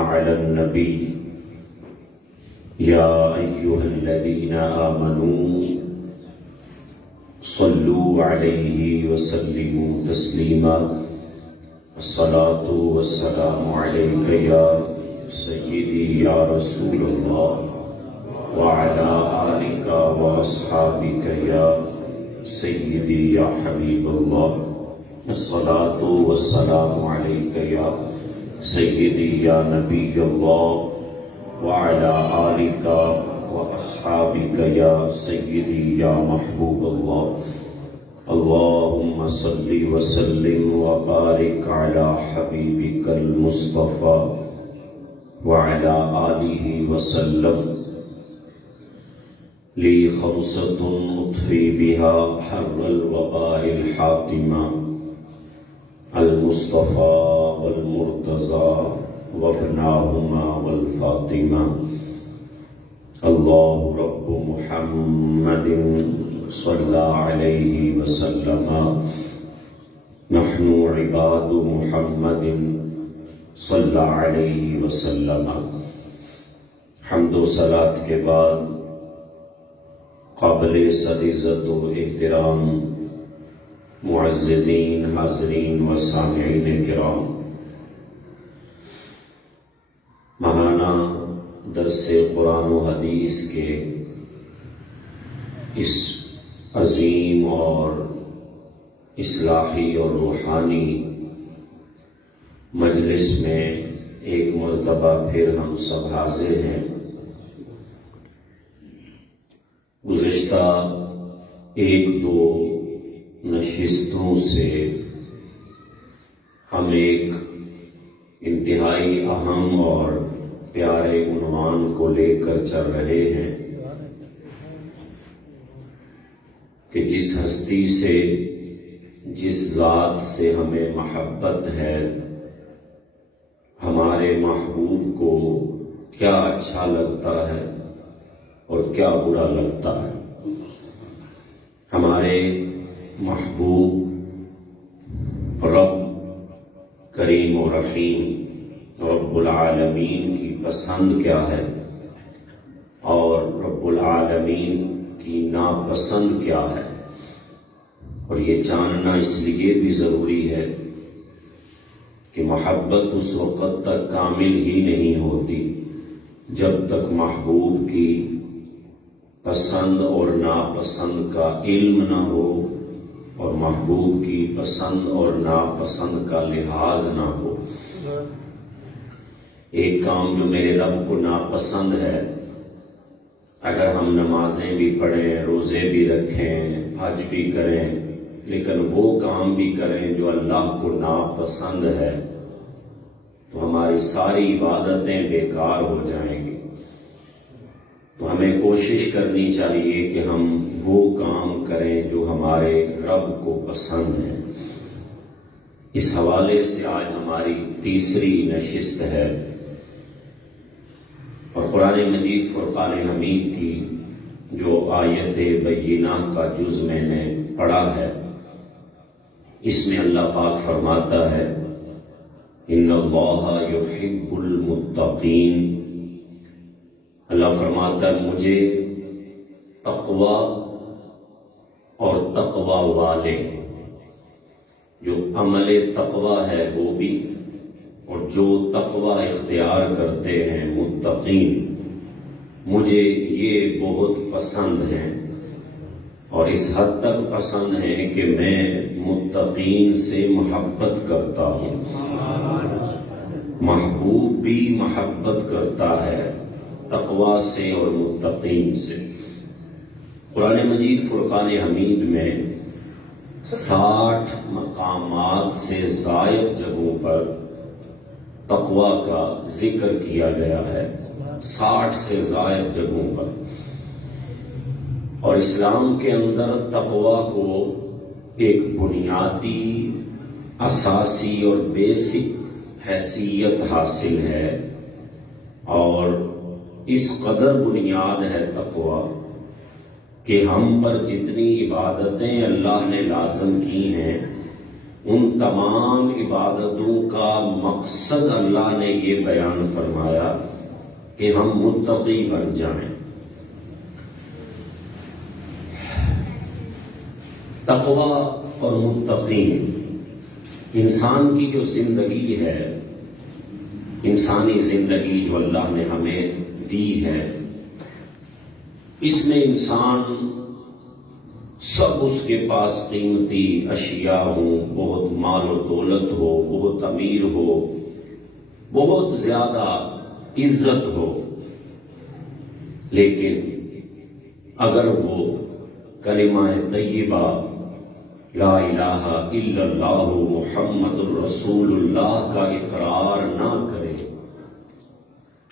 على النبي يا أيها الذين آمنوا صلوا عليه وسلموا تسليما الصلاة والسلام عليك يا سيدي يا رسول الله وعلى آلك وأصحابك يا سيدي يا حبيب الله الصلاة والسلام عليك يا سيدي يا نبي الله وعلى آلك وأصحابك يا سيدي يا محبوب الله اللهم صل وسلم وبارك على حبيبك المصطفى وعلى آله وسلم لي خمسة نطفي بها حر الوباء الحاتمة المصطفى والمرتضى وابناهما والفاطمة الله رب محمد صلى عليه وسلم نحن عباد محمد صلى عليه وسلم حمد و صلاة کے بعد قابل صد عزت و احترام معززین حاضرین و سامعین کرام، ماہانہ درس قرآن و حدیث کے اس عظیم اور اصلاحی اور روحانی مجلس میں ایک مرتبہ پھر ہم سب حاضر ہیں۔ گزشتہ ایک دو نشستوں سے ہم ایک انتہائی اہم اور پیارے عنوان کو لے کر چل رہے ہیں کہ جس ہستی سے، جس ذات سے ہمیں محبت ہے، ہمارے محبوب کو کیا اچھا لگتا ہے اور کیا برا لگتا ہے۔ ہمارے محبوب رب کریم و رحیم رب العالمین کی پسند کیا ہے اور رب العالمین کی ناپسند کیا ہے، اور یہ جاننا اس لیے بھی ضروری ہے کہ محبت اس وقت تک کامل ہی نہیں ہوتی جب تک محبوب کی پسند اور ناپسند کا علم نہ ہو اور محبوب کی پسند اور ناپسند کا لحاظ نہ ہو۔ ایک کام جو میرے رب کو ناپسند ہے، اگر ہم نمازیں بھی پڑھیں، روزے بھی رکھیں، حج بھی کریں، لیکن وہ کام بھی کریں جو اللہ کو ناپسند ہے، تو ہماری ساری عبادتیں بیکار ہو جائیں گی۔ تو ہمیں کوشش کرنی چاہیے کہ ہم وہ کام کریں جو ہمارے رب کو پسند ہے۔ اس حوالے سے آج ہماری تیسری نشست ہے، اور قرآن مجید فرقان حمید کی جو آیت بینہ کا جز میں نے پڑھا ہے، اس میں اللہ پاک فرماتا ہے ان اللہ یحب المتقین۔ اللہ فرماتا ہے مجھے تقوی اور تقوی والے، جو عمل تقوی ہے وہ بھی، اور جو تقوی اختیار کرتے ہیں متقین، مجھے یہ بہت پسند ہیں، اور اس حد تک پسند ہے کہ میں متقین سے محبت کرتا ہوں۔ محبوب بھی محبت کرتا ہے تقوی سے اور متقین سے۔ قرآن مجید فرقان حمید میں 60 مقامات سے زائد جگہوں پر تقوی کا ذکر کیا گیا ہے، 60 سے زائد جگہوں پر، اور اسلام کے اندر تقوی کو ایک بنیادی، اساسی اور بیسک حیثیت حاصل ہے، اور اس قدر بنیاد ہے تقوی کہ ہم پر جتنی عبادتیں اللہ نے لازم کی ہیں ان تمام عبادتوں کا مقصد اللہ نے یہ بیان فرمایا کہ ہم متقی بن جائیں۔ تقوی اور متقین، انسان کی جو زندگی ہے، انسانی زندگی جو اللہ نے ہمیں دی ہے، اس میں انسان سب اس کے پاس قیمتی اشیاء ہوں، بہت مال و دولت ہو، بہت امیر ہو، بہت زیادہ عزت ہو، لیکن اگر وہ کلمہ طیبہ لا الہ الا اللہ محمد الرسول اللہ کا اقرار نہ کرے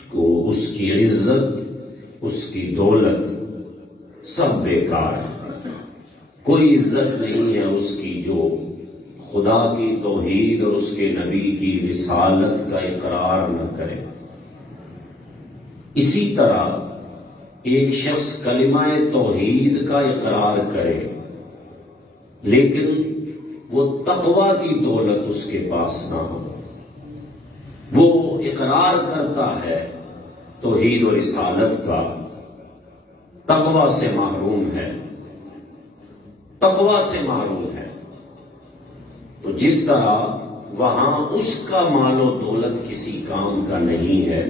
تو اس کی عزت، اس کی دولت سب بیکار ہے۔ کوئی عزت نہیں ہے اس کی جو خدا کی توحید اور اس کے نبی کی رسالت کا اقرار نہ کرے۔ اسی طرح ایک شخص کلمہ توحید کا اقرار کرے لیکن وہ تقوی کی دولت اس کے پاس نہ ہو، وہ اقرار کرتا ہے توحید و رسالت کا، تقوی سے محروم ہے، تقوی سے محروم ہے، تو جس طرح وہاں اس کا مال و دولت کسی کام کا نہیں ہے،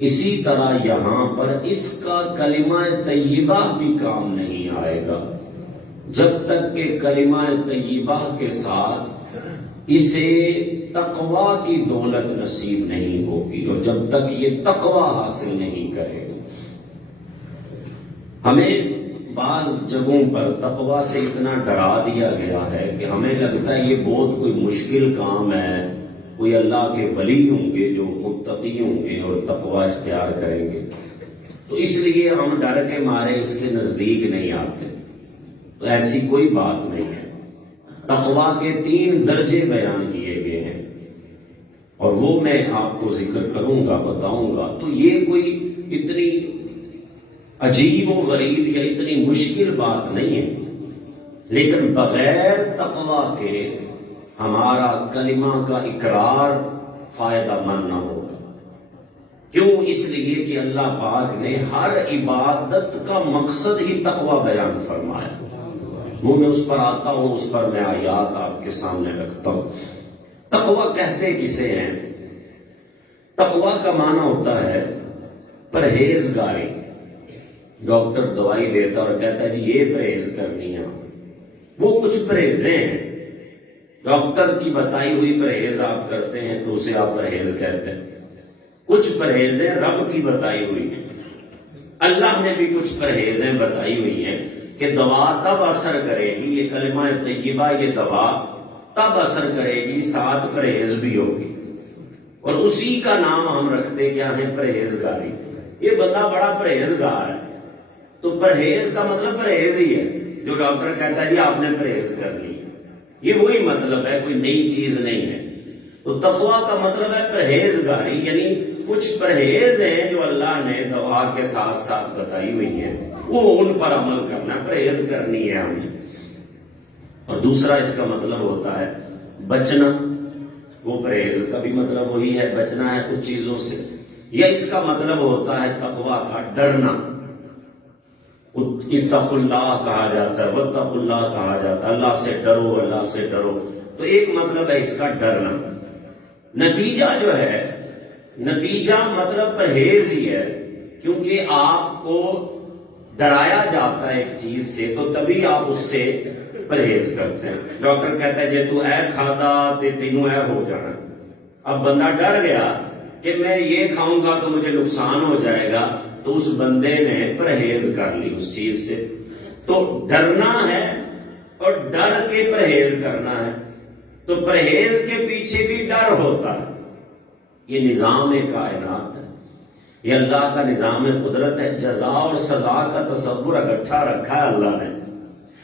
اسی طرح یہاں پر اس کا کلمہ طیبہ بھی کام نہیں آئے گا جب تک کہ کلمہ طیبہ کے ساتھ اسے تقوی کی دولت نصیب نہیں ہوگی، اور جب تک یہ تقوی حاصل نہیں کرے گا۔ ہمیں بعض جگہوں پر تقوی سے اتنا ڈرا دیا گیا ہے کہ ہمیں لگتا ہے یہ بہت کوئی مشکل کام ہے، کوئی اللہ کے ولی ہوں گے جو متقی ہوں گے اور تقوی اختیار کریں گے، تو اس لیے ہم ڈر کے مارے اس کے نزدیک نہیں آتے۔ تو ایسی کوئی بات نہیں ہے۔ تقوی کے 3 درجے بیان کیے گئے ہیں اور وہ میں آپ کو ذکر کروں گا، بتاؤں گا، تو یہ کوئی اتنی عجیب و غریب یا اتنی مشکل بات نہیں ہے، لیکن بغیر تقوی کے ہمارا کلمہ کا اقرار فائدہ مند نہ ہوگا۔ کیوں؟ اس لیے کہ اللہ پاک نے ہر عبادت کا مقصد ہی تقوی بیان فرمایا۔ وہ میں اس پر آتا ہوں، اس پر میں آیات آپ کے سامنے رکھتا ہوں۔ تقوی کہتے کسے ہیں؟ تقوی کا معنی ہوتا ہے پرہیزگاری۔ ڈاکٹر دوائی دیتا اور کہتا ہے جی یہ پرہیز کرنی ہے، وہ کچھ پرہیزیں ہیں، ڈاکٹر کی بتائی ہوئی پرہیز آپ کرتے ہیں تو اسے آپ پرہیز کہتے ہیں۔ کچھ پرہیزیں رب کی بتائی ہوئی ہیں، اللہ نے بھی کچھ پرہیزیں بتائی ہوئی ہیں کہ دوا تب اثر کرے گی، یہ کلمہ طیبہ، یہ دوا تب اثر کرے گی، ساتھ پرہیز بھی ہوگی، اور اسی کا نام ہم رکھتے کیا ہے؟ پرہیزگاری۔ یہ بندہ بڑا پرہیزگار ہے، تو پرہیز کا مطلب پرہیز ہی ہے۔ جو ڈاکٹر کہتا ہے جی آپ نے پرہیز کرنی ہے، یہ وہی مطلب ہے، کوئی نئی چیز نہیں ہے۔ تو تقوی کا مطلب ہے پرہیزگاری، یعنی کچھ پرہیز ہیں جو اللہ نے دوا کے ساتھ ساتھ بتائی ہوئی ہیں، وہ ان پر عمل کرنا، پرہیز کرنی ہے ہمیں۔ اور دوسرا اس کا مطلب ہوتا ہے بچنا، وہ پرہیز کا بھی مطلب وہی ہے، بچنا ہے کچھ چیزوں سے، یا اس کا مطلب ہوتا ہے تقوی کا ڈرنا۔ اتقوا اللہ کہا جاتا ہے، واتقوا اللہ کہا جاتا ہے، اللہ سے ڈرو، اللہ سے ڈرو، تو ایک مطلب ہے اس کا ڈرنا۔ نتیجہ جو ہے، نتیجہ مطلب پرہیز ہی ہے، کیونکہ آپ کو ڈرایا جاتا ہے ایک چیز سے تو تبھی آپ اس سے پرہیز کرتے ہیں۔ ڈاکٹر کہتا ہے جے تو اے کھادا تے تینوں اے ہو جانا، اب بندہ ڈر گیا کہ میں یہ کھاؤں گا تو مجھے نقصان ہو جائے گا، تو اس بندے نے پرہیز کر لی اس چیز سے۔ تو ڈرنا ہے اور ڈر کے پرہیز کرنا ہے، تو پرہیز کے پیچھے بھی ڈر ہوتا ہے۔ یہ نظام کائنات ہے، یہ اللہ کا نظام قدرت ہے۔ جزا اور سزا کا تصور اکٹھا رکھا ہے اللہ نے۔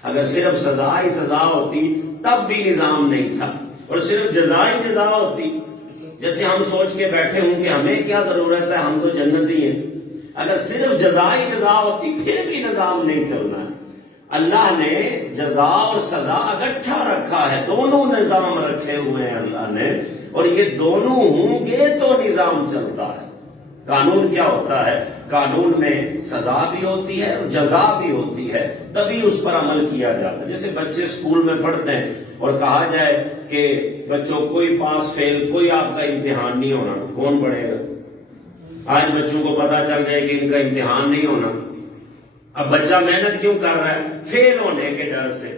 اگر صرف سزا ہی سزا ہوتی تب بھی نظام نہیں تھا، اور صرف جزا ہی جزا ہوتی، جیسے ہم سوچ کے بیٹھے ہوں کہ ہمیں کیا ضرورت ہے، ہم تو جنتی ہیں، اگر صرف جزا ہی جزا ہوتی پھر بھی نظام نہیں چلنا ہے۔ اللہ نے جزا اور سزا اکٹھا رکھا ہے، دونوں نظام رکھے ہوئے ہیں اللہ نے، اور یہ دونوں ہوں گے تو نظام چلتا ہے۔ قانون کیا ہوتا ہے؟ قانون میں سزا بھی ہوتی ہے اور جزا بھی ہوتی ہے، تبھی اس پر عمل کیا جاتا ہے۔ جیسے بچے اسکول میں پڑھتے ہیں اور کہا جائے کہ بچوں کوئی پاس فیل، کوئی آپ کا امتحان نہیں ہونا، کون پڑھے گا؟ آج بچوں کو پتا چل جائے کہ ان کا امتحان نہیں ہونا، اب بچہ محنت کیوں کر رہا ہے؟ فیل ہونے کے ڈر سے۔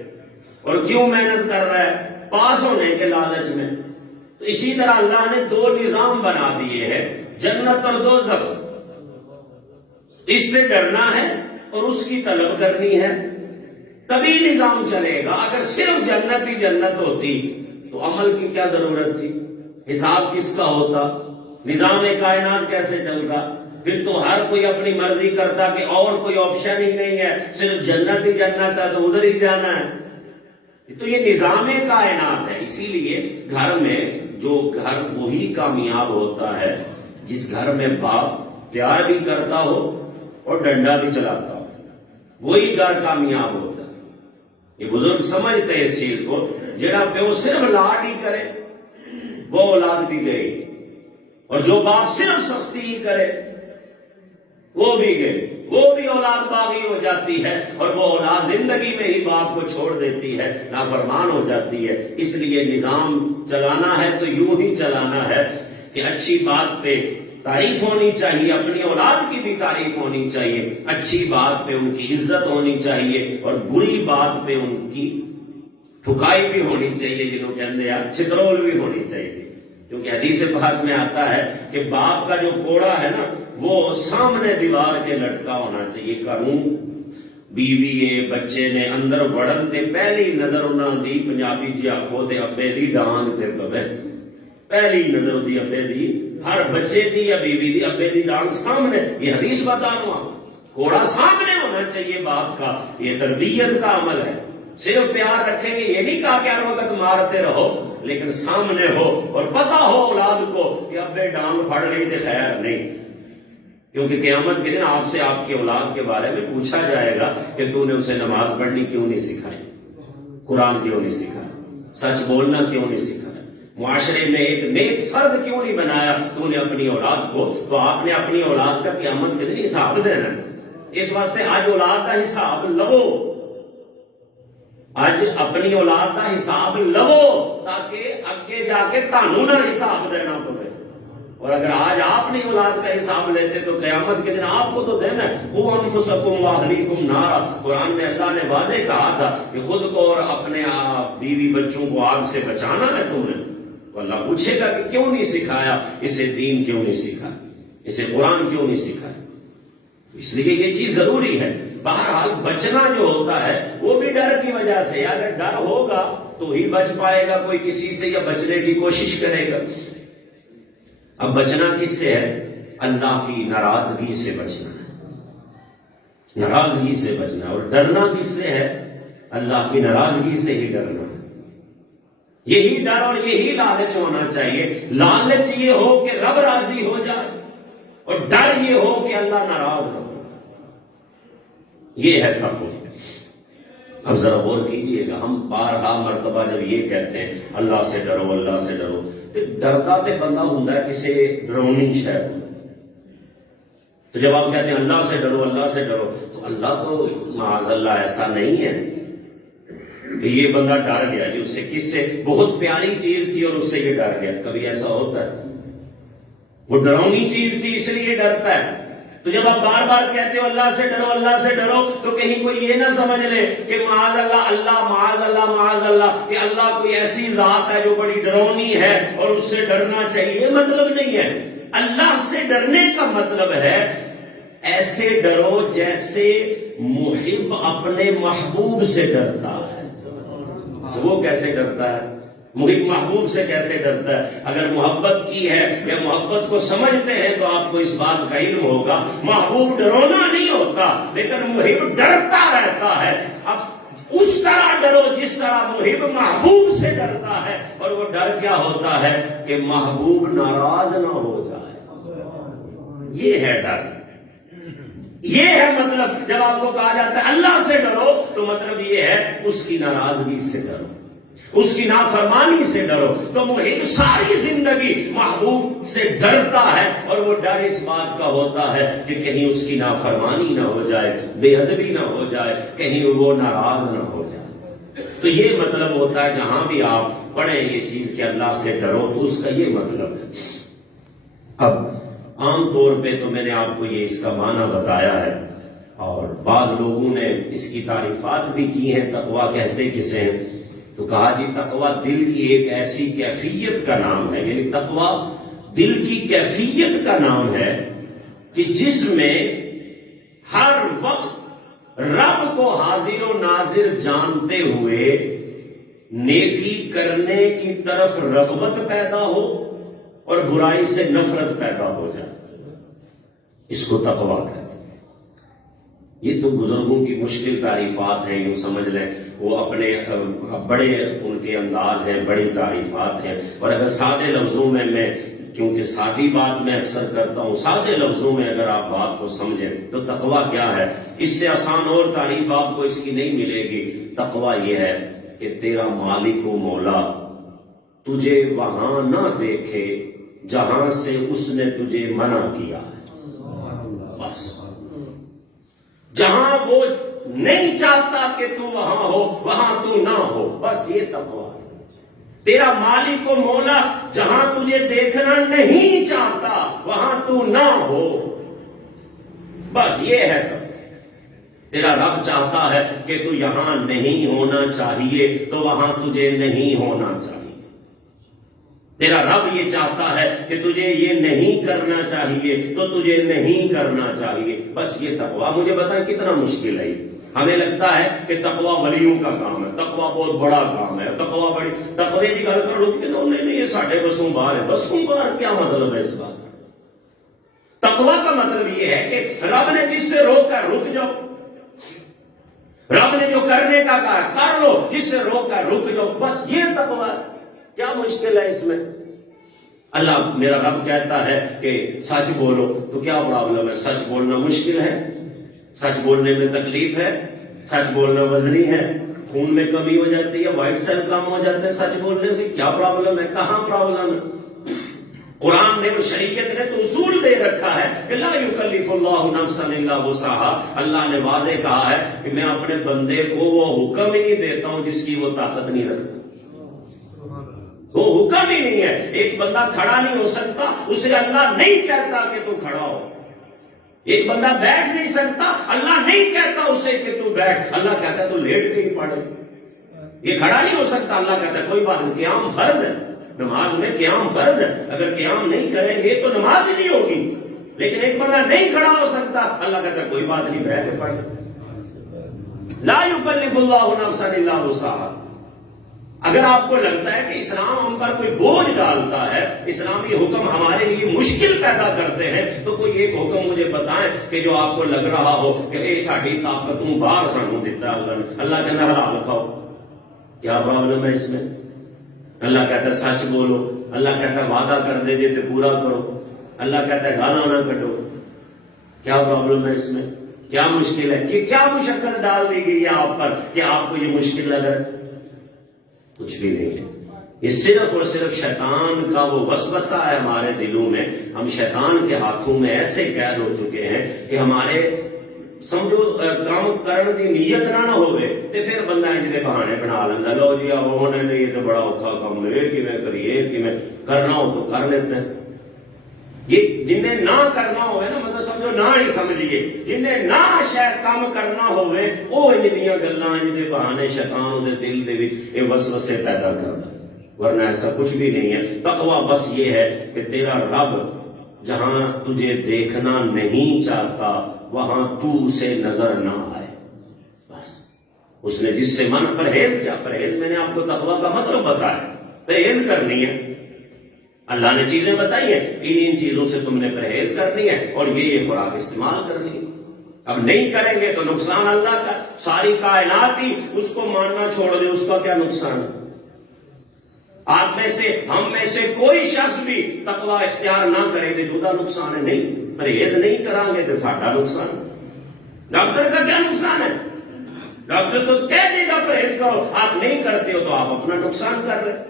اور کیوں محنت کر رہا ہے؟ پاس ہونے کے لالچ میں۔ تو اسی طرح اللہ نے دو نظام بنا دیے ہیں، جنت اور دوزخ۔ اس سے ڈرنا ہے اور اس کی طلب کرنی ہے، تبھی نظام چلے گا۔ اگر صرف جنت ہی جنت ہوتی تو عمل کی کیا ضرورت تھی؟ حساب کس کا ہوتا؟ نظام کائنات کیسے چلتا؟ پھر تو ہر کوئی اپنی مرضی کرتا کہ اور کوئی آپشن ہی نہیں ہے، صرف جنت ہی جنت ہے تو ادھر ہی جانا ہے۔ تو یہ نظام کائنات ہے۔ اسی لیے گھر میں جو گھر وہی کامیاب ہوتا ہے جس گھر میں باپ پیار بھی کرتا ہو اور ڈنڈا بھی چلاتا ہو، وہی گھر کامیاب ہوتا ہے۔ یہ بزرگ سمجھتے ہیں اس چیز کو، جڑا پیو صرف لاڈ ہی کرے وہ اولاد بھی گئی، اور جو باپ صرف سختی ہی کرے وہ بھی گئی، وہ بھی اولاد باغی ہو جاتی ہے، اور وہ اولاد زندگی میں ہی باپ کو چھوڑ دیتی ہے، نافرمان ہو جاتی ہے۔ اس لیے نظام چلانا ہے تو یوں ہی چلانا ہے کہ اچھی بات پہ تعریف ہونی چاہیے، اپنی اولاد کی بھی تعریف ہونی چاہیے، اچھی بات پہ ان کی عزت ہونی چاہیے، اور بری بات پہ ان کی ٹھکائی بھی ہونی چاہیے، جنہوں کہتے ہیں چھترول بھی ہونی چاہیے۔ کیونکہ حدیث پاک میں آتا ہے کہ باپ کا جو کوڑا ہے نا وہ سامنے دیوار کے لٹکا ہونا چاہیے۔ کروں بیوی بچے نے اندر وڑن تے پہلی نظر انہاں دی، پنجابی جی آکھو تے ابے دی ڈانگ تے پوے، پہلی نظر دی ابے دی، ہر بچے دی یا بیوی دی ابے دی ڈانگ سامنے۔ یہ حدیث بتا رہا ہوں، کوڑا سامنے ہونا چاہیے باپ کا۔ یہ تربیت کا عمل ہے۔ صرف پیار رکھیں گے، یہ نہیں کہا کہ ہر وقت مارتے رہو، لیکن سامنے ہو اور پتا ہو اولاد کو کہ ابے ڈانگ پھڑ رہی تھے خیر نہیں، کیونکہ قیامت کے دن آپ سے آپ کی اولاد کے بارے میں پوچھا جائے گا کہ تو نے اسے نماز پڑھنی کیوں نہیں سکھائی، قرآن کیوں نہیں سکھایا، سچ بولنا کیوں نہیں سکھایا، معاشرے میں ایک نیک فرد کیوں نہیں بنایا تو نے اپنی اولاد کو۔ تو آپ نے اپنی اولاد کا قیامت کے دن حساب دینا، اس واسطے آج اولاد کا حساب لو، آج اپنی اولاد کا حساب لو تاکہ اگے جا کے تانوں نہ حساب دینا پڑے۔ اور اگر آج آپ نہیں اولاد کا حساب لیتے تو قیامت کے دن آپ کو تو دینا ہے۔ قُوا أَنفُسَكُمْ وَأَهْلِيكُمْ نَارًا، قرآن میں اللہ نے واضح کہا تھا کہ خود کو اور اپنے بیوی بچوں کو آگ سے بچانا ہے تم نے۔ تو اللہ پوچھے گا کہ کیوں نہیں سکھایا، اسے دین کیوں نہیں سکھایا، اسے قرآن کیوں نہیں سکھایا۔ اس لیے یہ چیز ضروری ہے۔ بہرحال بچنا جو ہوتا ہے وہ بھی ڈر کی وجہ سے، اگر ڈر ہوگا تو ہی بچ پائے گا کوئی کسی سے، یا بچنے کی کوشش کرے گا۔ اب بچنا کس سے ہے؟ اللہ کی ناراضگی سے بچنا ہے، ناراضگی سے بچنا ہے۔ اور ڈرنا کس سے ہے؟ اللہ کی ناراضگی سے ہی ڈرنا ہے۔ یہی ڈر اور یہی لالچ ہونا چاہیے۔ لالچ یہ ہو کہ رب راضی ہو جائے، اور ڈر یہ ہو کہ اللہ ناراض نہ ہو۔ یہ ہے تقوی۔ اب ذرا غور کیجئے گا، ہم بارہا مرتبہ جب یہ کہتے ہیں اللہ سے ڈرو، اللہ سے ڈرو، تو ڈرتا تے بندہ ہوتا ہے کسی ڈرونی شاید۔ تو جب آپ کہتے ہیں اللہ سے ڈرو، اللہ سے ڈرو، تو اللہ تو معاذ اللہ ایسا نہیں ہے کہ یہ بندہ ڈر گیا جی اس سے، کس سے؟ بہت پیاری چیز تھی اور اس سے یہ ڈر گیا۔ کبھی ایسا ہوتا ہے؟ وہ ڈرونی چیز تھی اس لیے ڈرتا ہے۔ تو جب آپ بار بار کہتے ہو اللہ سے ڈرو، اللہ سے ڈرو، تو کہیں کوئی یہ نہ سمجھ لے کہ معاذ اللہ، اللہ معاذ اللہ، معاذ اللہ، کہ اللہ کوئی ایسی ذات ہے جو بڑی ڈرونی ہے اور اس سے ڈرنا چاہیے۔ یہ مطلب نہیں ہے۔ اللہ سے ڈرنے کا مطلب ہے ایسے ڈرو جیسے محب اپنے محبوب سے ڈرتا ہے۔ وہ کیسے ڈرتا ہے؟ محب محبوب سے کیسے ڈرتا ہے؟ اگر محبت کی ہے یا محبت کو سمجھتے ہیں تو آپ کو اس بات کا علم ہوگا، محبوب ڈرونا نہیں ہوتا لیکن محب ڈرتا رہتا ہے۔ اب اس طرح ڈرو جس طرح محب محبوب سے ڈرتا ہے، اور وہ ڈر کیا ہوتا ہے کہ محبوب ناراض نہ ہو جائے۔ یہ ہے ڈر۔ یہ ہے مطلب جب آپ کو کہا جاتا ہے اللہ سے ڈرو تو مطلب یہ ہے اس کی ناراضگی سے ڈرو، اس کی نافرمانی سے ڈرو۔ تو محب ساری زندگی محبوب سے ڈرتا ہے، اور وہ ڈر اس بات کا ہوتا ہے کہ کہیں اس کی نافرمانی نہ ہو جائے، بے ادبی نہ ہو جائے، کہیں وہ ناراض نہ ہو جائے۔ تو یہ مطلب ہوتا ہے جہاں بھی آپ پڑھیں یہ چیز کہ اللہ سے ڈرو تو اس کا یہ مطلب ہے۔ اب عام طور پہ تو میں نے آپ کو یہ اس کا معنی بتایا ہے، اور بعض لوگوں نے اس کی تعریفات بھی کی ہیں۔ تقویٰ کہتے کسے ہیں؟ تو کہا جی تقویٰ دل کی ایک ایسی کیفیت کا نام ہے، یعنی تقویٰ دل کی کیفیت کا نام ہے کہ جس میں ہر وقت رب کو حاضر و ناظر جانتے ہوئے نیکی کرنے کی طرف رغبت پیدا ہو اور برائی سے نفرت پیدا ہو جائے، اس کو تقویٰ کہتے ہیں۔ یہ تو بزرگوں کی مشکل تعریفات ہیں، یوں سمجھ لیں وہ اپنے بڑے ان کے انداز ہیں، بڑی تعریفات ہیں، اور اگر سادے لفظوں میں کیونکہ سادی بات میں اکثر کرتا ہوں، سادے لفظوں میں اگر آپ بات کو سمجھیں تو تقویٰ کیا ہے، اس سے آسان اور تعریف آپ کو اس کی نہیں ملے گی۔ تقویٰ یہ ہے کہ تیرا مالک و مولا تجھے وہاں نہ دیکھے جہاں سے اس نے تجھے منع کیا ہے، بس جہاں وہ نہیں چاہتا کہ تو وہاں ہو وہاں تو نہ ہو، بس یہ تقویٰ ہے۔ تیرا مالک و مولا جہاں تجھے دیکھنا نہیں چاہتا وہاں تو نہ ہو، بس یہ ہے تقویٰ۔ تیرا رب چاہتا ہے کہ تو یہاں نہیں ہونا چاہیے تو وہاں تجھے نہیں ہونا چاہیے۔ تیرا رب یہ چاہتا ہے کہ تجھے یہ نہیں کرنا چاہیے تو تجھے نہیں کرنا چاہیے، بس یہ تقویٰ۔ مجھے بتائیں کتنا مشکل ہے یہ۔ ہمیں لگتا ہے کہ تقویٰ ولیوں کا کام ہے، تقویٰ بہت بڑا کام ہے، تقویٰ بڑی تقوی کی گل کر لو کہ نہیں یہ ساڈے بسوں باہر ہے۔ بسوں باہر کیا مطلب ہے اس بات؟ تقویٰ کا مطلب یہ ہے کہ رب نے جس سے روکا رک جاؤ، رب نے جو کرنے کا کہا کر لو، جس سے روکا رک جاؤ، بس یہ تقویٰ ہے۔ کیا مشکل ہے اس میں؟ اللہ میرا رب کہتا ہے کہ سچ بولو، تو کیا پرابلم ہے؟ سچ بولنا مشکل ہے؟ سچ بولنے میں تکلیف ہے؟ سچ بولنا وزنی ہے؟ خون میں کمی ہو جاتی ہے، وائٹ سیل کم ہو جاتے ہیں سچ بولنے سے؟ کیا پرابلم ہے؟ کہاں پرابلم ہے؟ قرآن نے اور شریعت نے تو اصول دے رکھا ہے کہ لا یکلف اللہ نفسا الا وسعها۔ اللہ نے واضح کہا ہے کہ میں اپنے بندے کو وہ حکم ہی نہیں دیتا ہوں جس کی وہ طاقت نہیں رکھتا، وہ حکم ہی نہیں ہے۔ ایک بندہ کھڑا نہیں ہو سکتا، اسے اللہ نہیں کہتا کہ تو کھڑا ہو۔ ایک بندہ بیٹھ نہیں سکتا، اللہ نہیں کہتا اسے کہ تو بیٹھ، اللہ کہتا ہے تو لیٹ کے ہی پڑھ۔ یہ کھڑا نہیں ہو سکتا، اللہ کہتا ہے کوئی بات نہیں، قیام فرض ہے، نماز میں قیام فرض ہے، اگر قیام نہیں کریں گے تو نماز ہی نہیں ہوگی۔ لیکن ایک بندہ نہیں کھڑا ہو سکتا، اللہ کہتا ہے کوئی بات نہیں، بیٹھ کے پڑھ۔ لا یکلف اللہ نفسا الا وسعها۔ اگر آپ کو لگتا ہے کہ اسلام ہم پر کوئی بوجھ ڈالتا ہے، اسلامی حکم ہمارے لیے مشکل پیدا کرتے ہیں، تو کوئی ایک حکم مجھے بتائیں کہ جو آپ کو لگ رہا ہو کہ اے ساڈی طاقتوں باہر سانو دیتا ہے اللہ کہتا ہے حلال کھاؤ، کیا پرابلم ہے اس میں؟ اللہ کہتا ہے سچ بولو، اللہ کہتا ہے وعدہ کر دے جے تے پورا کرو، اللہ کہتا ہے گانا نہ کٹو، کیا پرابلم ہے اس میں؟ کیا مشکل ہے؟ کہ کیا مشقت ڈال دی گئی ہے آپ پر کہ آپ کو یہ مشکل لگ رہا ہے؟ کچھ بھی نہیں ہے، یہ صرف اور صرف شیطان کا وہ وسوسہ ہے ہمارے دلوں میں۔ ہم شیطان کے ہاتھوں میں ایسے قید ہو چکے ہیں کہ ہمارے سمجھو کام کرنے کی نیت نہ ہوئے تے پھر بندہ انجے بہانے بنا لینا، لو جی اب ہونے نہیں، یہ تو بڑا اوکھا کام ہے، کہ میں کریے کہ میں کرنا ہو تو کر لیتے ہیں۔ یہ جنہیں نہ کرنا ہوئے نا، مطلب سمجھو نہ ہی سمجھیے، جنہیں نہ شاید کام کرنا ہوئے وہ انج دیاں گلاں انج دے بہانے شیطان دے دل دے وچ یہ وسوسے پیدا کرتا، ورنہ ایسا کچھ بھی نہیں ہے۔ تقویٰ بس یہ ہے کہ تیرا رب جہاں تجھے دیکھنا نہیں چاہتا وہاں تو اسے نظر نہ آئے، بس اس نے جس سے من پرہیز کیا، پرہیز میں نے آپ کو تقویٰ کا مطلب بتایا، پرہیز کرنی ہے۔ اللہ نے چیزیں بتائی ہیں، ان چیزوں سے تم نے پرہیز کرنی ہے اور یہ خوراک استعمال کرنی ہے۔ اب نہیں کریں گے تو نقصان اللہ کا، ساری کائنات ہی اس کو ماننا چھوڑ دے، اس کا کیا نقصان ہے؟ آپ میں سے ہم میں سے کوئی شخص بھی تقویٰ اختیار نہ کرے تو جدا نقصان ہے، نہیں پرہیز نہیں کریں گے تو ساڈا نقصان۔ ڈاکٹر کا کیا نقصان ہے؟ ڈاکٹر تو کہہ دے گا پرہیز کرو، آپ نہیں کرتے ہو تو آپ اپنا نقصان کر رہے.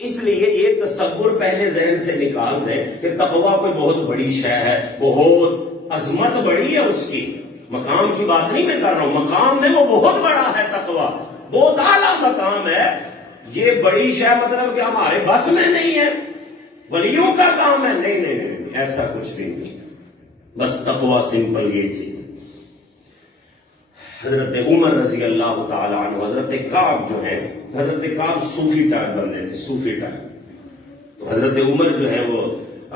اس لیے یہ تصور پہلے ذہن سے نکال دیں کہ تقویٰ کوئی بہت بڑی شے ہے، بہت عظمت بڑی ہے اس کی. مقام کی بات نہیں میں کر رہا ہوں، مقام میں وہ بہت بڑا ہے، تقویٰ بہت اعلیٰ مقام ہے. یہ بڑی شے مطلب کہ ہمارے بس میں نہیں ہے، ولیوں کا کام ہے. نہیں نہیں نہیں، ایسا کچھ بھی نہیں. بس تقویٰ سمپل یہ چیز. حضرت عمر رضی اللہ تعالیٰ عنہ، حضرت کعب جو ہے، حضرت کعب صوفی ٹائپ بندے تھے، صوفی ٹائپ. تو حضرت عمر جو ہے وہ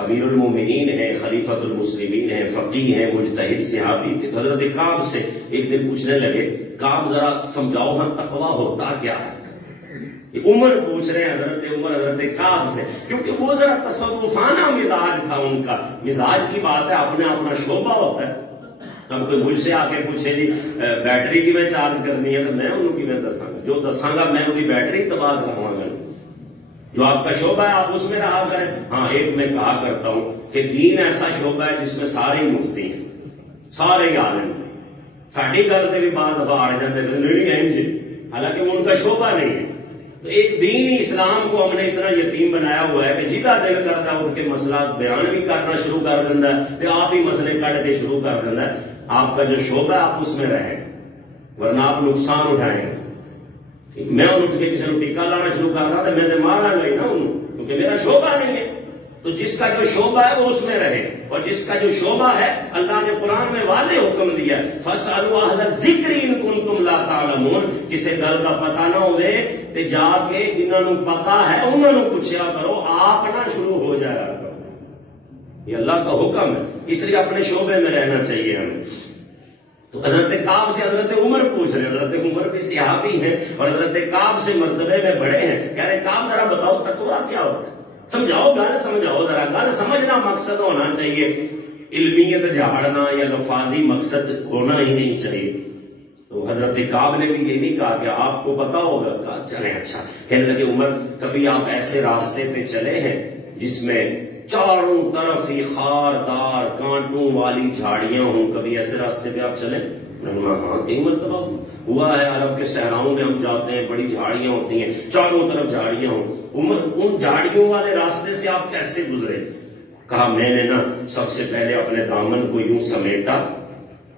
امیر المومنین ہیں، خلیفۃ المسلمین ہیں، فقیہ ہیں، مجتہد صحابی تھے. تو حضرت کعب سے ایک دن پوچھنے لگے، کعب ذرا سمجھاؤ ہاں تقویٰ ہوتا کیا ہے؟ عمر پوچھ رہے ہیں حضرت عمر حضرت کعب سے، کیونکہ وہ ذرا تصوفانہ مزاج تھا ان کا. مزاج کی بات ہے، اپنا اپنا شعبہ ہوتا ہے. اب کوئی مجھ سے آ کے پوچھے جی بیٹری کی میں چارج کرنی ہے تو میں انہوں کی میں دساں گا، جو دساں گا میں وہی بیٹری تباہ کروں گا. جو آپ کا شعبہ ہے آپ اس میں رہا کریں. ہاں ایک میں کہا کرتا ہوں کہ دین ایسا شعبہ ہے جس میں سارے ہی مفتی ہیں، سارے ہی عالم ہیں. ساڈی گل سے بھی بعض دفعہ آ جاتے ہیں، حالانکہ ان کا شعبہ نہیں ہے. تو ایک دین اسلام کو ہم نے اتنا یتیم بنایا ہوا ہے کہ جیتا دل کرتا ہے اٹھ کے مسئلہ بیان بھی کرنا شروع کر دینا ہے، تو آپ ہی مسئلے کٹ کے شروع کر دینا ہے. آپ کا جو شعبہ ہے آپ اس میں رہیں، ورنہ آپ نقصان اٹھائیں گے. میں اٹھ کے کسی نے ٹیکا لانا شروع کرتا تو میں نے مارا گا ہی نا انہوں، کیونکہ میرا شعبہ نہیں ہے. تو جس کا جو شعبہ ہے وہ اس میں رہے، اور جس کا جو شعبہ ہے اللہ نے قرآن میں واضح حکم دیا فَاسْأَلُوا أَهْلَ الذِّكْرِ إِن كُنتُمْ لَا تَعْلَمُونَ. کسی گل کا پتہ نہ ہوئے تو جا کے جنہوں نے پتا ہے انہوں نے پوچھا کرو، آپ نہ شروع ہو جایا کرو. یہ اللہ کا حکم ہے، اس لیے اپنے شعبے میں رہنا چاہیے ہمیں. تو حضرت کعب سے حضرت عمر پوچھ رہے، حضرت عمر بھی صحابی ہیں اور حضرت کعب سے مرتبے میں بڑے ہیں. کہہ رہے کعب ذرا بتاؤ تقویٰ کیا ہوتا ہے؟ سمجھاؤ، گل سمجھاؤ ذرا. گل سمجھنا مقصد ہونا چاہیے، علمیت جھاڑنا یا لفاظی مقصد ہونا ہی نہیں چاہیے. تو حضرت کعب نے بھی یہ نہیں کہا کہ آپ کو پتا ہوگا. کہا چلے اچھا. کہنے لگے عمر کبھی آپ ایسے راستے پہ چلے ہیں جس میں چاروں طرف ہی خاردار کانٹوں والی جھاڑیاں ہوں، کبھی ایسے راستے پہ آپ چلیں؟ ہاں کئی مرتبہ ہوا ہے، عرب کے صحراؤں میں ہم جاتے ہیں، بڑی جھاڑیاں ہوتی ہیں، چاروں طرف جھاڑیاں ہوں. عمر ان جھاڑیوں والے راستے سے آپ کیسے گزرے؟ کہا میں نے نا سب سے پہلے اپنے دامن کو یوں سمیٹا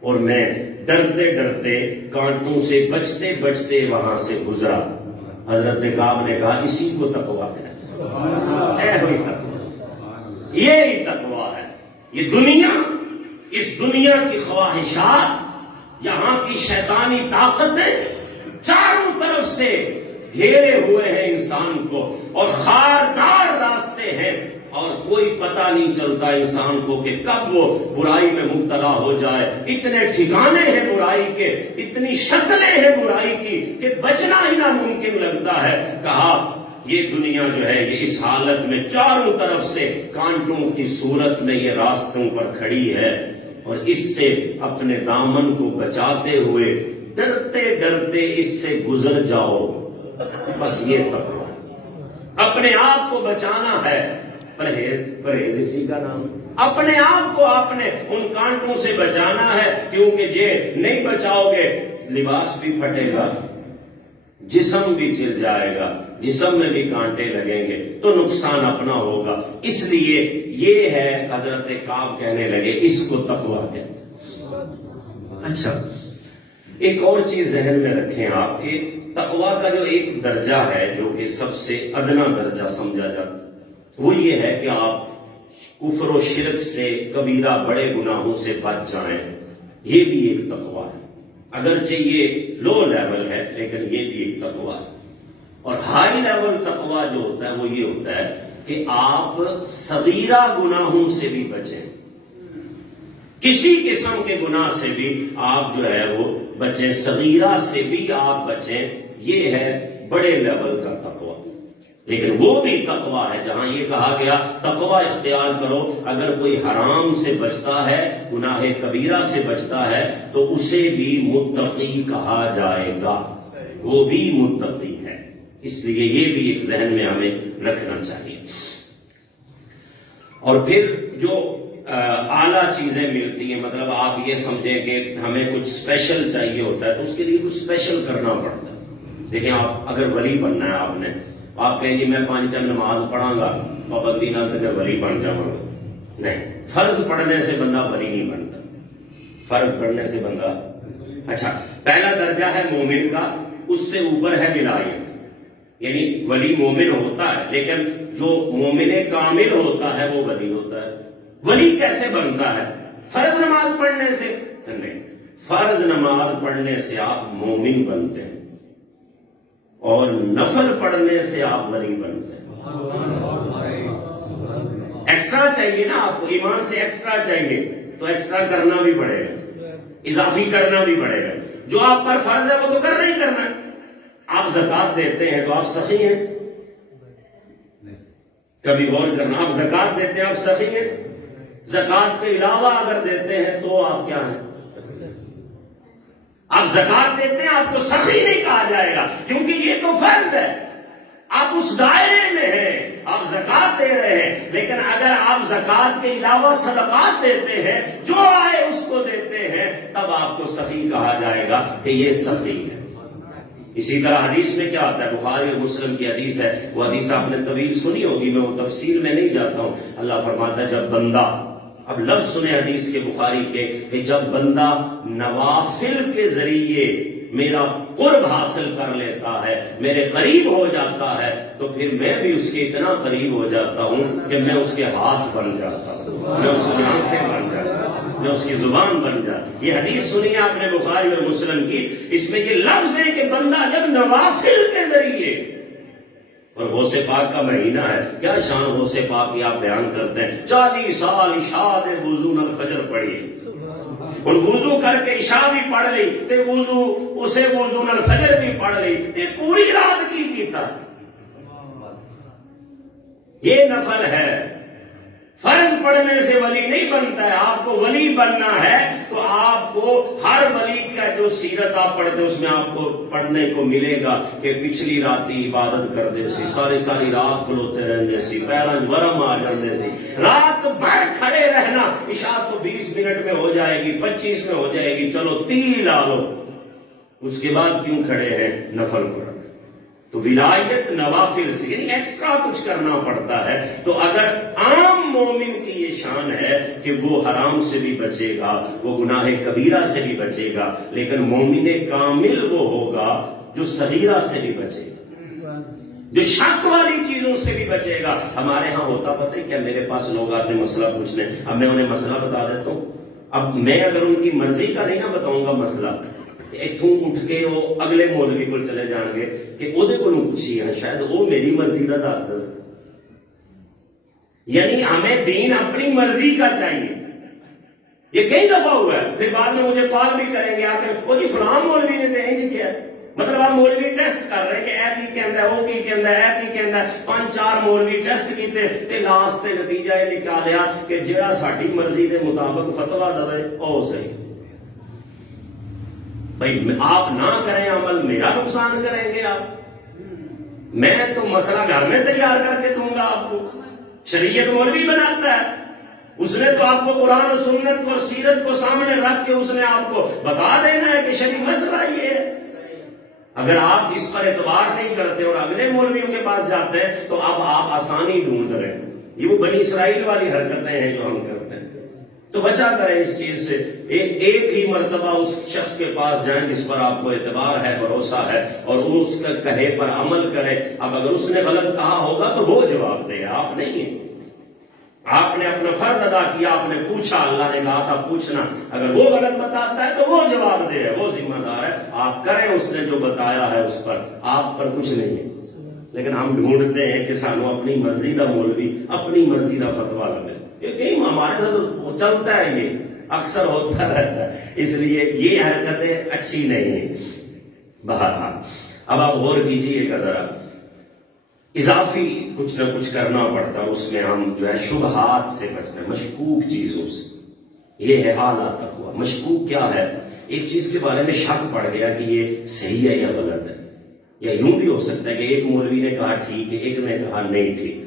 اور میں ڈرتے ڈرتے کانٹوں سے بچتے بچتے وہاں سے گزرا. حضرت کعب نے کہا اسی کو تقویٰ کہتے ہیں. یہی تقویٰ ہے. یہ دنیا، اس دنیا کی خواہشات، یہاں کی شیطانی طاقتیں چاروں طرف سے گھیرے ہوئے ہیں انسان کو، اور خاردار راستے ہیں، اور کوئی پتہ نہیں چلتا انسان کو کہ کب وہ برائی میں مبتلا ہو جائے. اتنے ٹھکانے ہیں برائی کے، اتنی شکلیں ہیں برائی کی کہ بچنا ہی ناممکن لگتا ہے. کہا یہ دنیا جو ہے یہ اس حالت میں چاروں طرف سے کانٹوں کی صورت میں یہ راستوں پر کھڑی ہے، اور اس سے اپنے دامن کو بچاتے ہوئے ڈرتے ڈرتے اس سے گزر جاؤ. بس یہ تقویٰ. اپنے آپ کو بچانا ہے، پرہیز اسی کا نام. اپنے آپ کو آپ نے ان کانٹوں سے بچانا ہے، کیونکہ یہ نہیں بچاؤ گے لباس بھی پھٹے گا، جسم بھی چل جائے گا، جسم میں بھی کانٹے لگیں گے تو نقصان اپنا ہوگا. اس لیے یہ ہے حضرت کعب کہنے لگے اس کو تقویٰ کہتے ہیں. اچھا ایک اور چیز ذہن میں رکھیں آپ کہ تقویٰ کا جو ایک درجہ ہے جو کہ سب سے ادنا درجہ سمجھا جاتا وہ یہ ہے کہ آپ کفر و شرک سے، کبیرہ بڑے گناہوں سے بچ جائیں. یہ بھی ایک تقویٰ ہے، اگرچہ یہ لو لیول ہے لیکن یہ بھی ایک تقویٰ ہے. اور ہائی لیول تقویٰ جو ہوتا ہے وہ یہ ہوتا ہے کہ آپ صغیرہ گناہوں سے بھی بچیں، کسی قسم کے گناہ سے بھی آپ جو ہے وہ بچیں، صغیرہ سے بھی آپ بچیں. یہ ہے بڑے لیول کا تقویٰ. لیکن وہ بھی تقویٰ ہے جہاں یہ کہا گیا تقویٰ اختیار کرو، اگر کوئی حرام سے بچتا ہے، گناہ کبیرہ سے بچتا ہے تو اسے بھی متقی کہا جائے گا، وہ بھی متقی ہے. اس لیے یہ بھی ایک ذہن میں ہمیں رکھنا چاہیے. اور پھر جو اعلیٰ چیزیں ملتی ہیں، مطلب آپ یہ سمجھیں کہ ہمیں کچھ اسپیشل چاہیے ہوتا ہے تو اس کے لیے کچھ اسپیشل کرنا پڑتا ہے۔ دیکھیں آپ اگر ولی بننا ہے آپ نے، آپ کہیں گے میں 5 ٹائم نماز پڑھاں گا پابندی نہ تو میں ولی بن جاؤں گا، نہیں، فرض پڑھنے سے بندہ ولی نہیں بنتا، فرض پڑھنے سے بندہ اچھا پہلا درجہ ہے مومن کا، اس سے اوپر ہے ولایت، یعنی ولی مومن ہوتا ہے لیکن جو مومن کامل ہوتا ہے وہ ولی ہوتا ہے۔ ولی کیسے بنتا ہے؟ فرض نماز پڑھنے سے نہیں، فرض نماز پڑھنے سے آپ مومن بنتے ہیں اور نفل پڑھنے سے آپ ولی بنتے ہیں۔ ایکسٹرا چاہیے نا آپ کو، ایمان سے ایکسٹرا چاہیے تو ایکسٹرا کرنا بھی پڑے گا، اضافی کرنا بھی پڑے گا۔ جو آپ پر فرض ہے وہ تو کرنا ہی کرنا ہے۔ آپ زکوٰۃ دیتے ہیں تو آپ سخی ہیں، کبھی غور کرنا، آپ زکوٰۃ دیتے ہیں آپ سخی ہیں، زکوٰۃ کے علاوہ اگر دیتے ہیں تو آپ کیا ہیں؟ آپ زکوٰۃ دیتے ہیں آپ کو سخی نہیں کہا جائے گا کیونکہ یہ تو فرض ہے، آپ اس دائرے میں ہیں، آپ زکوٰۃ دے رہے ہیں، لیکن اگر آپ زکوٰۃ کے علاوہ صدقات دیتے ہیں، جو آئے اس کو دیتے ہیں، تب آپ کو سخی کہا جائے گا کہ یہ سخی ہے۔ اسی طرح حدیث میں کیا آتا ہے، بخاری اور مسلم کی حدیث ہے، وہ حدیث آپ نے طویل سنی ہوگی، میں وہ تفصیل میں نہیں جاتا ہوں۔ اللہ فرماتا ہے جب بندہ، اب لفظ سنے حدیث کے بخاری کے، کہ جب بندہ نوافل کے ذریعے میرا قرب حاصل کر لیتا ہے، میرے قریب ہو جاتا ہے، تو پھر میں بھی اس کے اتنا قریب ہو جاتا ہوں کہ میں اس کے ہاتھ بن جاتا ہوں، میں اس کی آنکھیں بن جاتا ہوں، میں اس کی زبان بن جاتا۔ یہ حدیث سنی ہے آپ نے بخاری اور مسلم کی، اس میں یہ لفظ ہے کہ بندہ جب نوافل کے ذریعے، اور غوث پاک کا مہینہ ہے، کیا شان غوث پاک کی آپ بیان کرتے ہیں، 40 سال عشاء وضو الفجر پڑھی، اور وضو کر کے عشاء بھی پڑھ لی تے وضو الفجر بھی پڑھ لی تے پوری رات کی کیتا۔ یہ نفل ہے، فرض پڑھنے سے ولی نہیں بنتا ہے۔ آپ کو ولی بننا ہے تو آپ کو ہر ولی کا جو سیرت آپ پڑھتے ہیں اس میں آپ کو پڑھنے کو ملے گا کہ پچھلی راتی عبادت کر دے سی، ساری رات کھلوتے رہنے سی، پیراں ورم آ جاندے سی، رات بھر کھڑے رہنا، عشاء تو 20 منٹ میں ہو جائے گی، 25 میں ہو جائے گی، چلو 30 لا لو، اس کے بعد کیوں کھڑے ہیں؟ نفل پڑھ۔ تو ولایت نوافل سے، یعنی ایکسٹرا کچھ کرنا پڑتا ہے۔ تو اگر عام مومن کی یہ شان ہے کہ وہ حرام سے بھی بچے گا، وہ گناہ کبیرہ سے بھی بچے گا، لیکن مومن کامل وہ ہوگا جو صغیرہ سے بھی بچے گا، جو شک والی چیزوں سے بھی بچے گا۔ ہمارے ہاں ہوتا پتہ ہے کیا، میرے پاس لوگ آتے مسئلہ پوچھنے، اب میں انہیں مسئلہ بتا دیتا ہوں، اب میں اگر ان کی مرضی کا نہیں نہ بتاؤں گا مسئلہ، اتوں اٹھ کے وہ اگلے مولوی کو چلے جان گے کہ وہ پوچھی ہے، شاید وہ میری مرضی کا دس دے۔ یعنی ہمیں دین اپنی مرضی کا چاہیے۔ یہ کئی دفعہ ہوا ہے، پھر بعد میں مجھے کال بھی کریں گے آ کے، وہ جی فلاں مولوی نے تو انج کیا، مطلب آپ مولوی ٹیسٹ کر رہے ہیں کہ اے کی کہندا ہے، وہ کی کہندا ہے، اے کی کہندا ہے، 5-4 مولوی ٹیسٹ کیتے تے لاسٹ تے نتیجہ یہ نکالیا کہ جہاں ساڈی مرضی دے مطابق فتویٰ دے او صحیح۔ بھائی آپ نہ کریں عمل، میرا نقصان کریں گے آپ، میں تو مسئلہ گھر میں تیار کر کے دوں گا آپ کو۔ شریعت مولوی بناتا ہے، اس نے تو آپ کو قرآن و سنت اور سیرت کو سامنے رکھ کے اس نے آپ کو بتا دینا ہے کہ شریع مسئلہ یہ ہے۔ اگر آپ اس پر اعتبار نہیں کرتے اور اگلے مولویوں کے پاس جاتے ہیں تو اب آپ آسانی ڈھونڈ رہے ہیں۔ یہ وہ بنی اسرائیل والی حرکتیں ہیں جو ہم کرتے ہیں، تو بچا کریں اس چیز سے۔ ایک ہی مرتبہ اس شخص کے پاس جائیں جس پر آپ کو اعتبار ہے، بھروسہ ہے، اور وہ اس کا کہے پر عمل کرے۔ اب اگر اس نے غلط کہا ہوگا تو وہ جواب دے، آپ نہیں ہیں۔ آپ نے اپنا فرض ادا کیا، آپ نے پوچھا، اللہ نے کہا تھا پوچھنا، اگر وہ غلط بتاتا ہے تو وہ جواب دے، وہ ذمہ دار ہے۔ آپ کریں اس نے جو بتایا ہے اس پر، آپ پر کچھ نہیں ہے۔ لیکن ہم ڈھونڈتے ہیں کہ سانو اپنی مرضی کا مولوی، اپنی مرضی کا فتویٰ لگے۔ یہ کہیں ہمارے ساتھ چلتا ہے، یہ اکثر ہوتا رہتا ہے، اس لیے یہ حرکتیں اچھی نہیں ہیں۔ بہرحال اب آپ غور کیجیے گا ذرا، اضافی کچھ نہ کچھ کرنا پڑتا ہے، اس میں ہم جو ہے شبہات سے بچنا ہے، مشکوک چیزوں سے۔ یہ ہے اعلیٰ تقویٰ۔ مشکوک کیا ہے؟ ایک چیز کے بارے میں شک پڑ گیا کہ یہ صحیح ہے یا غلط ہے، یا یوں بھی ہو سکتا ہے کہ ایک مولوی نے کہا ٹھیک ہے، ایک نے کہا نہیں ٹھیک،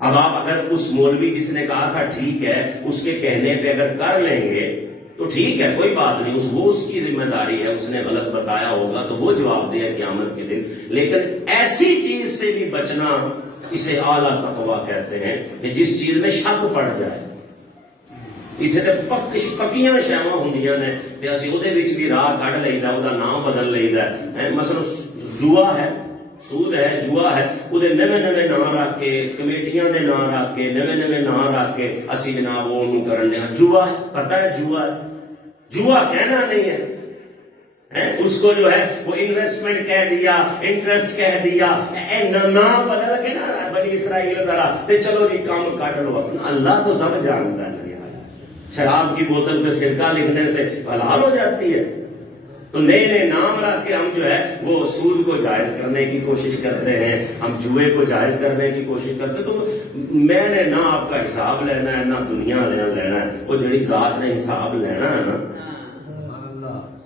اب آپ اگر اس مولوی جس نے کہا تھا ٹھیک ہے اس کے کہنے پہ اگر کر لیں گے تو ٹھیک ہے، کوئی بات نہیں، اس کی ذمہ داری ہے، اس نے غلط بتایا ہوگا تو وہ جواب دے قیامت کے دن. لیکن ایسی چیز سے بھی بچنا، اسے اعلیٰ تقویٰ کہتے ہیں کہ جس چیز میں شک پڑ جائے. اتنے تے پکیاں شیواں ہوندیاں نے تے اسی اودے وچ بھی راہ کڈ لئیدا، اودا نام بدل لئیدا ہے. مثلا جوا ہے، سود ہے، جوا ہے، وہ نویں نویں نام رکھ کے، کمیٹیاں دے نام رکھ کے، نویں نویں نام رکھ کے اسی جناب وہ انہوں کرنے ہیں. جوا ہے، پتہ ہے جوا ہے، جوا کہنا نہیں ہے. اس کو جو ہے وہ انویسٹمنٹ کہہ دیا، انٹرسٹ کہہ دیا، نام بدل کے نا بنی اسرائیل ذرا تے چلو جی کام کاٹ لو اپنا. اللہ تو سب جانتا ہے. شراب کی بوتل پہ سرکہ لکھنے سے حلال ہو جاتی ہے. تو نئے نئے نام رکھ کے ہم جو ہے وہ سود کو جائز کرنے کی کوشش کرتے ہیں، ہم جوئے کو جائز کرنے کی کوشش کرتے ہیں. تو میں نے نہ آپ کا حساب لینا ہے نہ دنیا لینا ہے. وہ جڑی ذات نے حساب لینا ہے نا،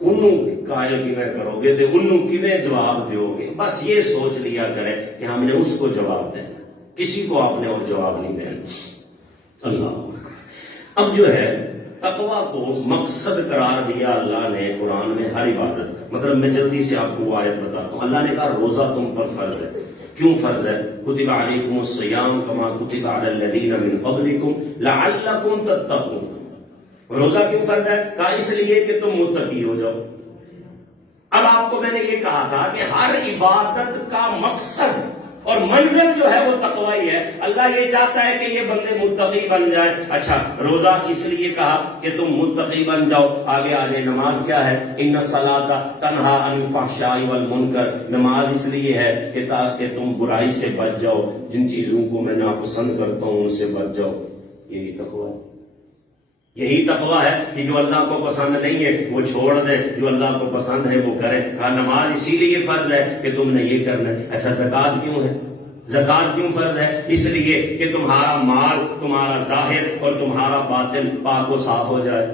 انہوں قائل کیویں کرو گے تے انہوں کیویں جواب دیو گے. بس یہ سوچ لیا کرے کہ ہم نے اس کو جواب دینا، کسی کو آپ نے اور جواب نہیں دینا. اللہ اب جو ہے تقویٰ کو مقصد قرار دیا اللہ نے قرآن میں ہر عبادت کا. مطلب میں جلدی سے آپ کو وہ آیت بتاتا ہوں. اللہ نے کہا روزہ تم پر فرض ہے. کیوں فرض ہے؟ کتب علیکم الصیام کما کتب علی الذین من قبلکم لعلکم تتقون. روزہ کیوں فرض ہے؟ کہا اس لیے کہ تم متقی ہو جاؤ. اب آپ کو میں نے یہ کہا تھا کہ ہر عبادت کا مقصد اور منزل جو ہے وہ تقویٰ ہی ہے. اللہ یہ چاہتا ہے کہ یہ بندے متقی بن جائیں. اچھا روزہ اس لیے کہا کہ تم متقی بن جاؤ. آگے آگے نماز کیا ہے؟ ان الصلاۃ تنہا عن الفحشاء والمنکر. نماز اس لیے ہے کہ تاکہ تم برائی سے بچ جاؤ، جن چیزوں کو میں ناپسند کرتا ہوں ان سے بچ جاؤ. یہی تقویٰ ہے. یہی تقویٰ ہے کہ جو اللہ کو پسند نہیں ہے وہ چھوڑ دیں، جو اللہ کو پسند ہے وہ کریں. نماز اسی لیے فرض ہے کہ تم نے یہ کرنا ہے. اچھا زکوٰۃ کیوں ہے؟ زکوٰۃ کیوں فرض ہے؟ اس لیے کہ تمہارا مال، تمہارا ظاہر اور تمہارا باطن پاک و صاف ہو جائے.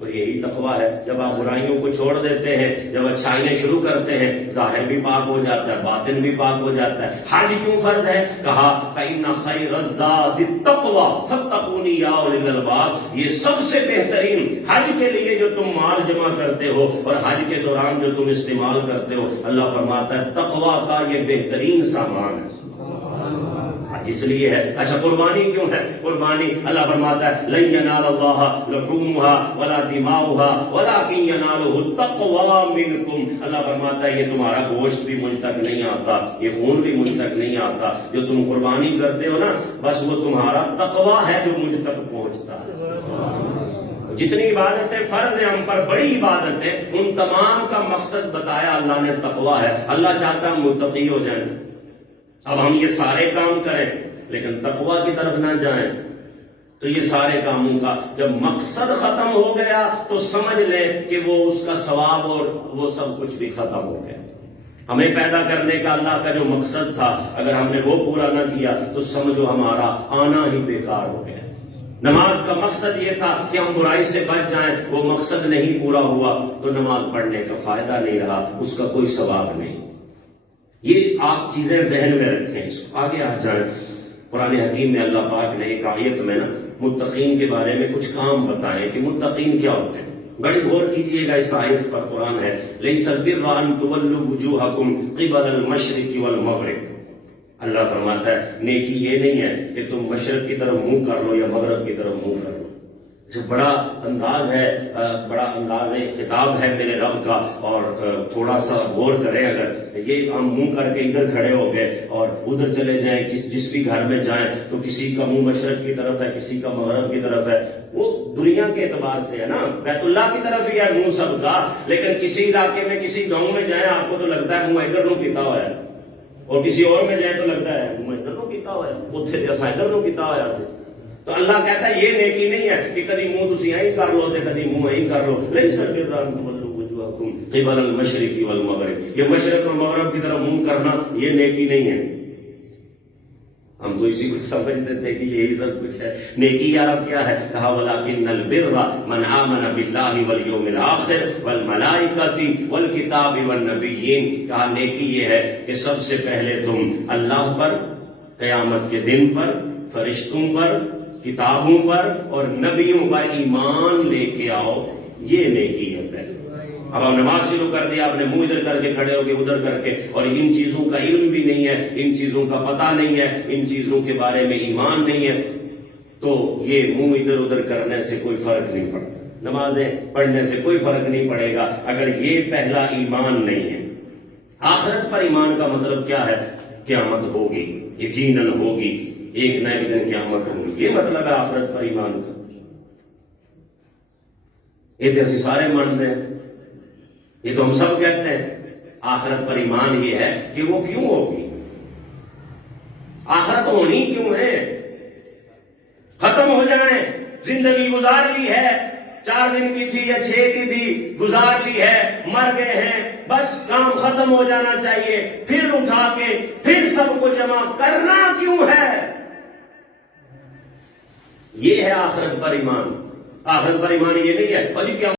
اور یہی تقویٰ ہے. جب آپ برائیوں کو چھوڑ دیتے ہیں، جب اچھائیاں شروع کرتے ہیں، ظاہر بھی پاک ہو جاتا ہے، باطن بھی پاک ہو جاتا ہے. حج کیوں فرض ہے؟ کہا فَإِنَّ خَيْرَ الزَّادِ التَّقْوَىٰ فَاتَّقُونِ يَا أُولِي الْأَلْبَابِ. یہ سب سے بہترین حج کے لیے جو تم مال جمع کرتے ہو اور حج کے دوران جو تم استعمال کرتے ہو، اللہ فرماتا ہے تقویٰ کا یہ بہترین سامان ہے. اس لیے ہے. اچھا قربانی کیوں ہے؟ قربانی اللہ فرماتا ہے لن ینال اللہ لحومها ولا دماؤها ولکن ینالہ التقوی منکم. اللہ فرماتا ہے یہ تمہارا گوشت بھی مجھ تک نہیں آتا، یہ خون بھی مجھ تک نہیں آتا. جو تم قربانی کرتے ہو نا، بس وہ تمہارا تقوی ہے جو مجھ تک پہنچتا ہے. جتنی عبادتیں فرض ہیں ہم پر، بڑی عبادت ہے، ان تمام کا مقصد بتایا اللہ نے تقوی ہے. اللہ چاہتا ہے متقی ہو جائیں. اب ہم یہ سارے کام کریں لیکن تقویٰ کی طرف نہ جائیں تو یہ سارے کاموں کا جب مقصد ختم ہو گیا تو سمجھ لیں کہ وہ اس کا ثواب اور وہ سب کچھ بھی ختم ہو گیا. ہمیں پیدا کرنے کا اللہ کا جو مقصد تھا اگر ہم نے وہ پورا نہ کیا تو سمجھو ہمارا آنا ہی بیکار ہو گیا. نماز کا مقصد یہ تھا کہ ہم برائی سے بچ جائیں، وہ مقصد نہیں پورا ہوا تو نماز پڑھنے کا فائدہ نہیں رہا، اس کا کوئی ثواب نہیں. یہ آپ چیزیں ذہن میں رکھیں. اس کو آگے آ جائیں. قرآن حکیم میں اللہ پاک نے ایک آیت میں نا متقین کے بارے میں کچھ کام بتائیں کہ متقین کیا ہوتے ہیں. بڑی غور کیجئے گا اس آیت پر. قرآن ہے لیس البر ان تولوا وجوہکم قبل المشرق والمغرب. اللہ فرماتا ہے نیکی یہ نہیں ہے کہ تم مشرق کی طرف منہ کر لو یا مغرب کی طرف منہ کر لو. بڑا انداز ہے، بڑا انداز خطاب ہے میرے رب کا. اور تھوڑا سا غور کریں. اگر یہ ہم منہ کر کے ادھر کھڑے ہو گئے اور ادھر چلے جائیں، جس بھی گھر میں جائیں تو کسی کا منہ مشرق کی طرف ہے، کسی کا مغرب کی طرف ہے. وہ دنیا کے اعتبار سے ہے نا، بیت اللہ کی طرف ہی ہے منہ سب کا. لیکن کسی علاقے میں کسی گاؤں میں جائیں آپ کو تو لگتا ہے منہ ادھر نو کیتا ہوا ہے، اور کسی اور میں جائیں تو لگتا ہے منہ ادھر نو کیتا ہوا ہے، اتنے جیسا ادھر نو کیتا ہوا ہے. تو اللہ کہتا ہے یہ نیکی نہیں ہے کہ کدی منہ تسی ایਂ کر لو تے کدی منہ ایں کر لو. لیس البر ان تولوا وجوہکم قبل المشرق والمغرب. یہ مشرق اور مغرب کی طرف منہ کرنا یہ نیکی نہیں ہے. ہم تو اسی کو سمجھتے تھے کہ یہی سب کچھ ہے. نیکی یار کیا ہے؟ کہا ولکن البر من آمن باللہ والیوم الآخر والملائکۃ والکتاب والنبیین. کہا نیکی یہ ہے کہ سب سے پہلے تم اللہ پر، قیامت کے دن پر، فرشتوں پر، کتابوں پر اور نبیوں پر ایمان لے کے آؤ، یہ نیکی ہے۔ اب آپ نماز شروع کر دیا، آپ نے منہ ادھر کر کے کھڑے ہو کے ادھر کر کے، اور ان چیزوں کا علم بھی نہیں ہے، ان چیزوں کا پتہ نہیں ہے، ان چیزوں کے بارے میں ایمان نہیں ہے، تو یہ منہ ادھر ادھر کرنے سے کوئی فرق نہیں پڑتا، نمازیں پڑھنے سے کوئی فرق نہیں پڑے گا اگر یہ پہلا ایمان نہیں ہے۔ آخرت پر ایمان کا مطلب کیا ہے؟ قیامت ہوگی، یقیناً ہوگی، ایک نہ ایک دن قیامت ہوگی، یہ مطلب ہے آخرت پر ایمان کا۔ یہ تو اسی سارے مانتے ہیں، یہ تو ہم سب کہتے ہیں۔ آخرت پر ایمان یہ ہے کہ وہ کیوں ہوگی، آخرت ہونی کیوں ہے؟ ختم ہو جائیں، زندگی گزار لی ہے، 4 دن کی تھی یا 6 کی تھی، گزار لی ہے، مر گئے ہیں، بس کام ختم ہو جانا چاہیے، پھر اٹھا کے پھر سب کو جمع کرنا کیوں ہے؟ یہ ہے آخرت پر ایمان۔ آخرت پر ایمان یہ نہیں ہے اور یہ کیا